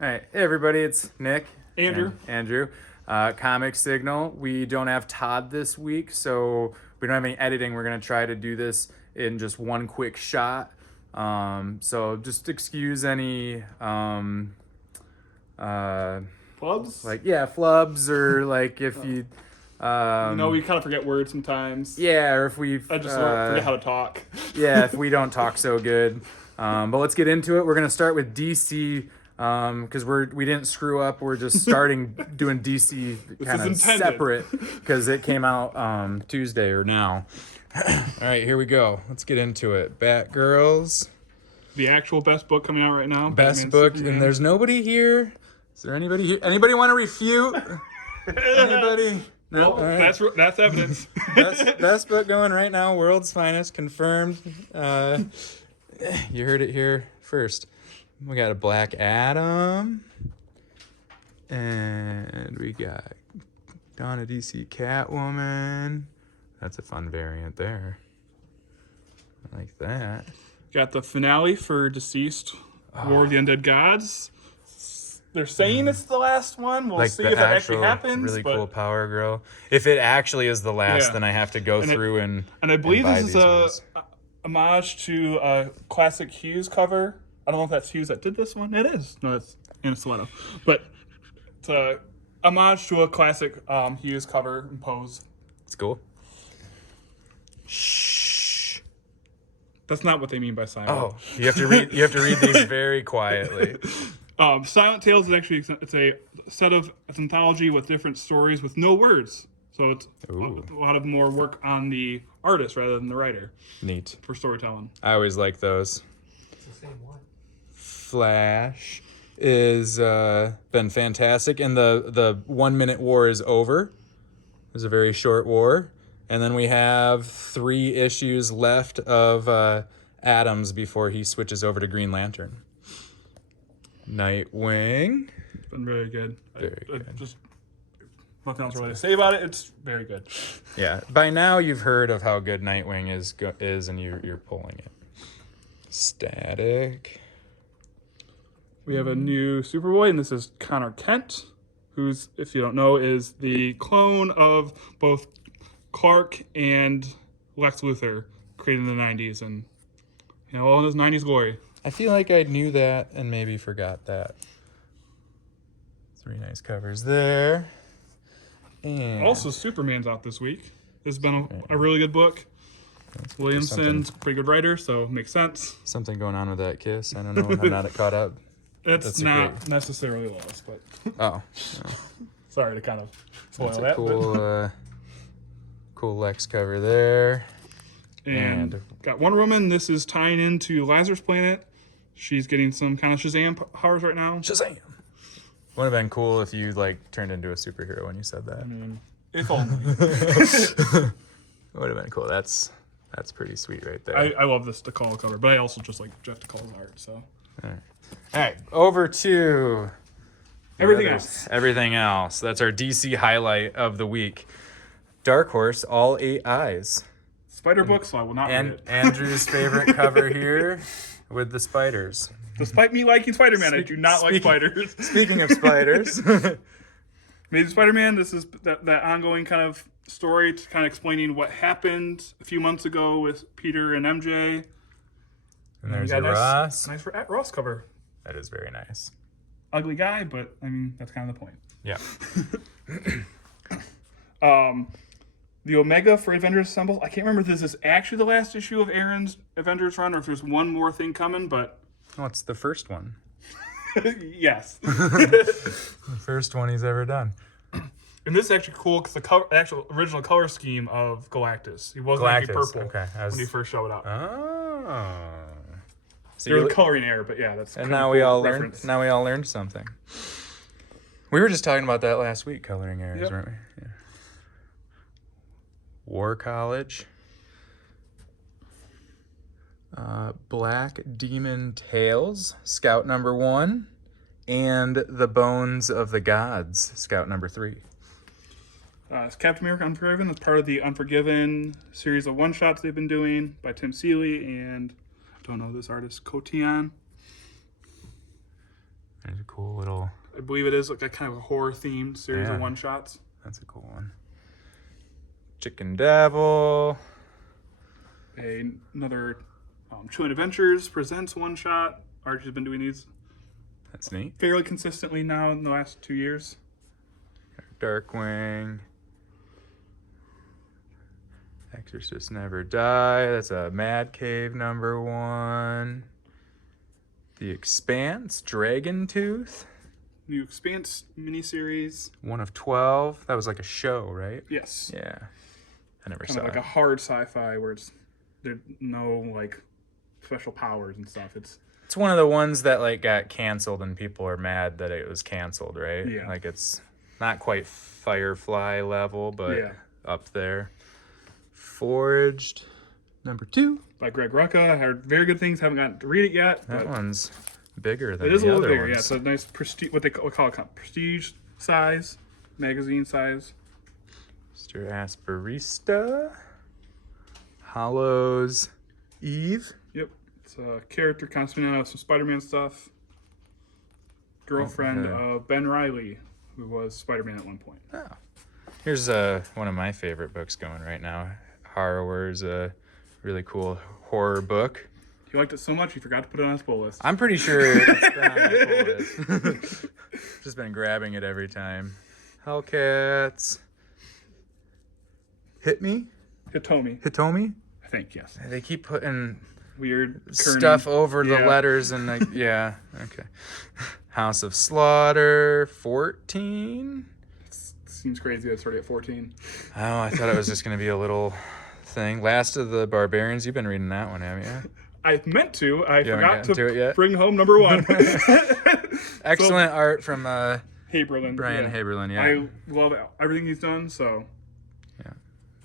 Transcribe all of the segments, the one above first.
All right, hey everybody, it's Nick. Andrew. And Andrew. Comic Signal. We don't have Todd this week, so we don't have any editing. We're going to try to do this in just one quick shot. So just excuse any, Flubs? flubs, or like if you. We kind of forget words sometimes. Yeah, or if we I just forget how to talk. yeah, if we don't talk so good. But let's get into it. We're gonna start with DC because we didn't screw up. We're just starting doing DC kind of separate because it came out Tuesday or now. All right, here we go. Let's get into it. Batgirls. The actual best book coming out right now. Best Batman, book, Superman. and there's nobody here. Is there anybody here? Anybody want to refute? Anybody? No. Well, All right. that's evidence. Best book going right now. World's Finest, confirmed. You heard it here first. We got a Black Adam, and we got Donna DC Catwoman. That's a fun variant there. I like that. Got the finale for Deceased, War of the Undead Gods. They're saying it's the last one. We'll see if it actually happens. Really cool Power Girl. If it actually is the last, Yeah. then I have to go through and I believe buy this is these a ones. homage to a classic Hughes cover. I don't know if that's Hughes that did this one. It is. No, it's Anna Stiletto. But it's a homage to a classic Hughes cover and pose. It's cool. Shh. That's not what they mean by silent. Oh, you have to read. You have to read these very quietly. Silent Tales is actually it's a set of it's an anthology with different stories with no words. So it's Ooh. a lot of more work on the artist rather than the writer Neat. for storytelling. I always like those. It's the same one. Flash is been fantastic, and the 1 minute war is over. It was a very short war, and then we have 3 issues left of Adams before he switches over to Green Lantern. Nightwing. It's been very good. Very good. Just nothing else really to say about it. It's very good. Yeah, by now you've heard of how good Nightwing is, and you're pulling it. Static. We have a new Superboy, and this is Connor Kent, who's, if you don't know, is the clone of both Clark and Lex Luthor, created in the 90s, and all in his 90s glory. I feel like I knew that and maybe forgot that. 3 nice covers there. And Also, Superman's out this week. It's been a really good book. Williamson's a pretty good writer, so it makes sense. something going on with that kiss. I don't know. I'm not caught up. It's That's a not great- necessarily lost, but Oh, sorry to kind of spoil that's a that. cool, cool Lex cover there. And and- got Wonder Woman. This is tying into Lazarus Planet. She's getting some kind of Shazam powers right now. Shazam! Would have been cool if you turned into a superhero when you said that. I mean, if only. Would have been cool. That's pretty sweet right there. I love this DeCall cover, but I also just like Jeff DeCall's art. So All right, over to everything others. else. Everything else. That's our DC highlight of the week. Dark Horse, All 8 Eyes. Spider book, so I will not read And it. Andrew's favorite cover here with the spiders. Despite me liking Spider-Man, I do not like spiders. Speaking of spiders, Amazing Spider-Man. This is that ongoing kind of story to kind of explaining what happened a few months ago with Peter and MJ. and there's We got your a Ross. nice Ross cover. That is very nice. Ugly guy, but I mean that's kind of the point. Yeah. The Omega for Avengers Assemble. I can't remember if this is actually the last issue of Aaron's Avengers run or if there's one more thing coming, but Oh, it's the first one. yes. The first one he's ever done. And this is actually cool because the actual original color scheme of Galactus. He wasn't actually Galactus, purple okay. when he first showed up. Oh. So There's you- a coloring error, but yeah, that's and kind of now we cool all reference. learned. Now we all learned something. We were just talking about that last week, coloring errors, Yep. weren't we? Yeah. War College. Black Demon Tales, Scout number 1, and The Bones of the Gods, Scout number 3. It's Captain America Unforgiven. That's part of the Unforgiven series of one-shots they've been doing by Tim Seeley and I don't know this artist, Kotian. There's a cool little... I believe it is like a kind of a horror-themed series of one-shots. That's a cool one. Chicken Devil. Another Chilling Adventures presents one-shot. Archie's been doing these That's neat. fairly consistently now in the last 2 years. Darkwing. Exorcist Never Die. That's a Mad Cave #1. The Expanse. Dragon Tooth. New Expanse miniseries. 1 of 12. That was like a show, right? Yes. Yeah. I never Kind saw of like it. a hard sci-fi where there's no like special powers and stuff. It's one of the ones that like got canceled and people are mad that it was canceled, right? Yeah. Like it's not quite Firefly level, but up there. Forged #2 by Greg Rucka. I heard very good things. Haven't gotten to read it yet. That But one's bigger than it is a the little other bigger. ones. Yeah, it's a nice prestige. What they call it, prestige size, magazine size. Mr. Asperista. Hollows Eve. Yep, it's a character kind of spinning out of some Spider-Man stuff. Girlfriend of Ben Reilly, who was Spider-Man at one point. Oh. Here's one of my favorite books going right now. Horror's a really cool horror book. He liked it so much he forgot to put it on his pull list. I'm pretty sure it's been on my pull list. Just been grabbing it every time. Hellcats. Hitomi? I think, yes. They keep putting Weird stuff over the letters and like, yeah, okay. House of Slaughter 14. Seems crazy that it's already at 14. Oh, I thought it was just going to be a little thing. Last of the Barbarians. You've been reading that one, haven't you? I meant to. I You haven't forgot gotten to it to yet? bring home #1. Excellent art from Haberlin. Brian Haberlin, yeah. I love everything he's done, so.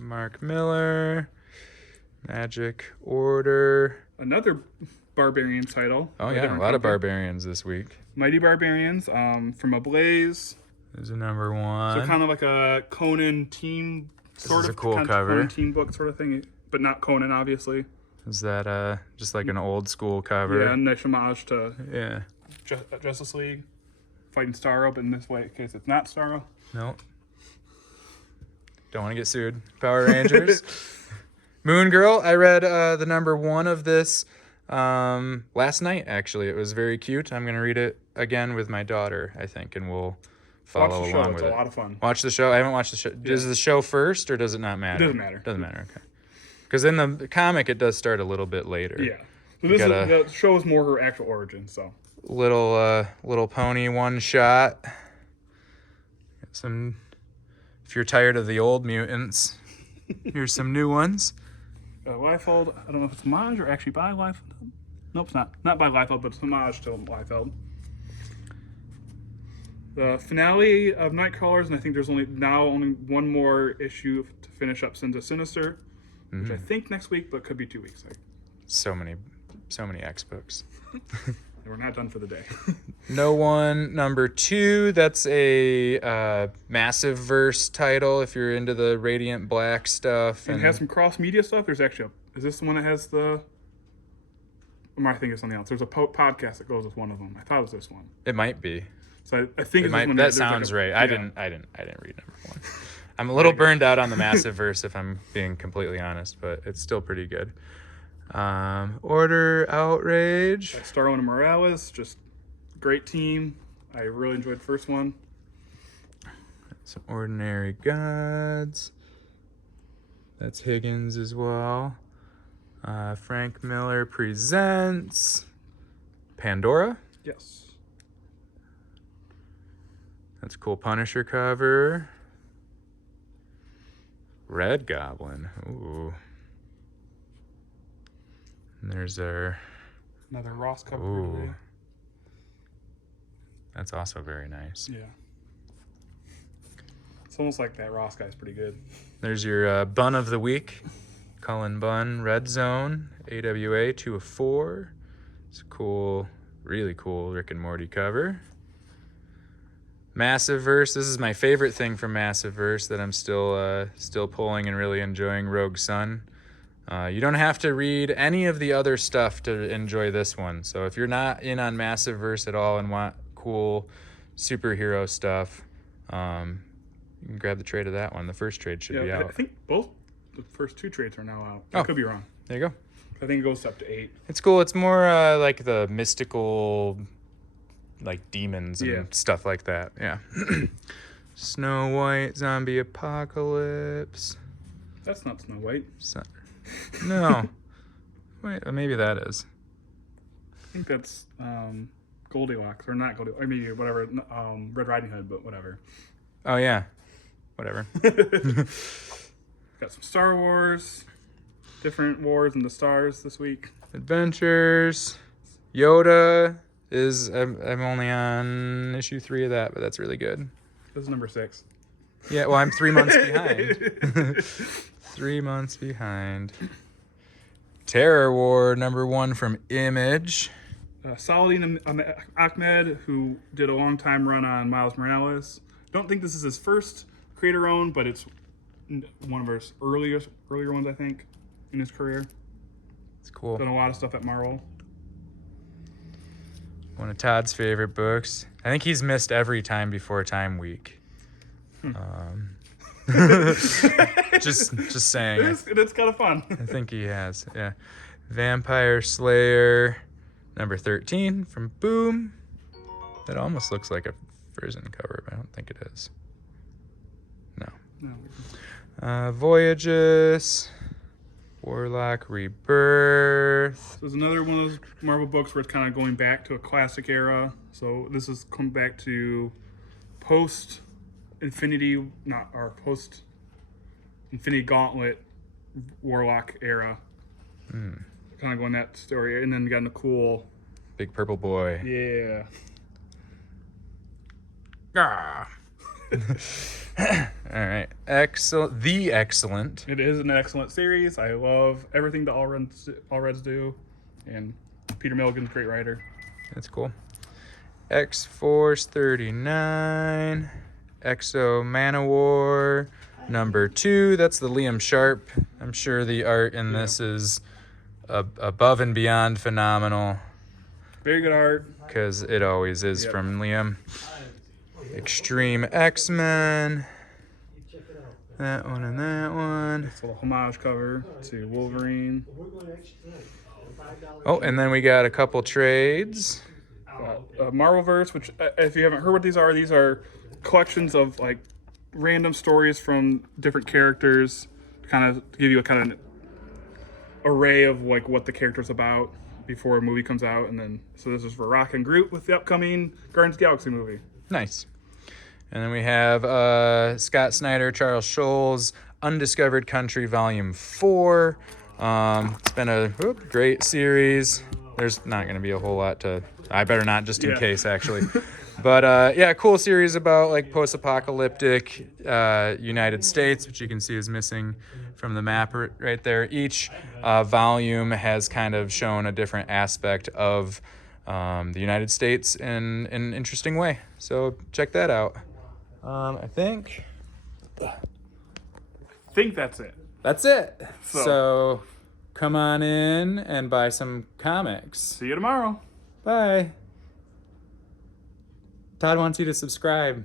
Mark Miller. Magic Order. Another Barbarian title. Oh, yeah, a lot of Barbarians this week. Mighty Barbarians from Ablaze. There's a #1. So kind of like a Conan team sort is of. a cool kind of cover. Conan team book sort of thing, but not Conan, obviously. Is that just like an old school cover? Yeah, nice homage to Yeah. Justice League. Fighting Starro, but in this case it's not Starro. Nope. Don't want to get sued. Power Rangers. Moon Girl. I read the #1 of this last night, actually. It was very cute. I'm going to read it again with my daughter, I think, and we'll follow Watch the show. along It's with a it. lot of fun. Watch the show. I haven't watched the show. Does the show first, or does it not matter? Doesn't matter. Doesn't matter, okay. Because in the comic, it does start a little bit later. Yeah. So the show is more her actual origin, so. Little Pony one shot. Some. If you're tired of the old mutants, here's some new ones. Liefeld, I don't know if it's homage or actually by Liefeld. Nope, it's not. Not by Liefeld, but it's homage to Liefeld. The finale of Nightcrawlers, and I think there's only one more issue to finish up Sins of Sinister, which I think next week, but could be 2 weeks. So many X books. We're not done for the day. No One #2. That's a Massive Verse title if you're into the Radiant Black stuff. And it has some cross-media stuff. There's actually is this the one that has the... Or am I thinking of something else? There's a podcast that goes with one of them. I thought it was this one. It might be. So I think It it's might, this one. that There's sounds like right. I didn't read #1. I'm a little burned out on the Massive Verse, if I'm being completely honest, but it's still pretty good. Order Outrage. Starro and Morales, just great team. I really enjoyed the first one. Some Ordinary Gods. That's Higgins as well. Frank Miller presents Pandora. Yes. That's a cool Punisher cover. Red Goblin. Ooh. And there's our... Another Ross cover Ooh. today. That's also very nice. Yeah. It's almost like that Ross guy's pretty good. There's your Bun of the Week. Cullen Bunn, Red Zone, AWA 2 of 4. It's a cool, really cool Rick and Morty cover. Massiveverse. This is my favorite thing from Massiveverse that I'm still pulling and really enjoying. Rogue Sun. You don't have to read any of the other stuff to enjoy this one. So if you're not in on Massiveverse at all and want cool superhero stuff. You can grab the trade of that one. The first trade should be out. I think both the first 2 trades are now out. I could be wrong. There you go. I think it goes up to 8. It's cool. It's more like the mystical, like demons and stuff like that. Yeah. Snow White, Zombie Apocalypse. That's not Snow White. No. Wait, maybe that is. I think that's Goldilocks, or not Goldilocks, or maybe whatever, Red Riding Hood, but whatever. Oh, yeah. Whatever. Got some Star Wars, different wars in the stars this week. Adventures. Yoda is, I'm only on issue 3 of that, but that's really good. This is number 6. Yeah, well, I'm 3 months behind. 3 months behind. Terror War #1 from Image. Saladin Ahmed, who did a long time run on Miles Morales. Don't think this is his first creator-owned, but it's one of his earlier ones, I think, in his career. It's cool. Done a lot of stuff at Marvel. One of Todd's favorite books. I think he's missed every Time Before Time week. Just saying. It's kind of fun. I think he has. Yeah. Vampire Slayer #13 from Boom. That almost looks like a Frozen cover, but I don't think it is. No. Voyages. Warlock Rebirth. There's another one of those Marvel books where it's kind of going back to a classic era. So this is come back to post Infinity Gauntlet Warlock era. Kind of going that story, and then we got Nicole. Big Purple Boy. Yeah. Ah. All right. Excellent. The Excellent. It is an excellent series. I love everything the All Reds do, and Peter Milligan's a great writer. That's cool. X-Force 39. Exo Manowar #2. That's the Liam Sharp. I'm sure the art in this is above and beyond phenomenal. Very good art. Because it always is from Liam. Extreme X-Men. That one and that one. It's a little homage cover to Wolverine. Oh, and then we got a couple trades. Marvelverse, which if you haven't heard what these are collections of like random stories from different characters, to kind of give you a kind of array of like what the character's about before a movie comes out. And then so this is for Rock and Groot with the upcoming Guardians of the Galaxy movie. Nice. And then we have Scott Snyder, Charles Schulz, Undiscovered Country Volume 4. It's been a great series. There's not going to be a whole lot to... I better not, just in case, actually. But, yeah, cool series about, like, post-apocalyptic United States, which you can see is missing from the map right there. Each volume has kind of shown a different aspect of the United States in an interesting way. So check that out. I think that's it. That's it. So come on in and buy some comics. See you tomorrow. Bye. Todd wants you to subscribe.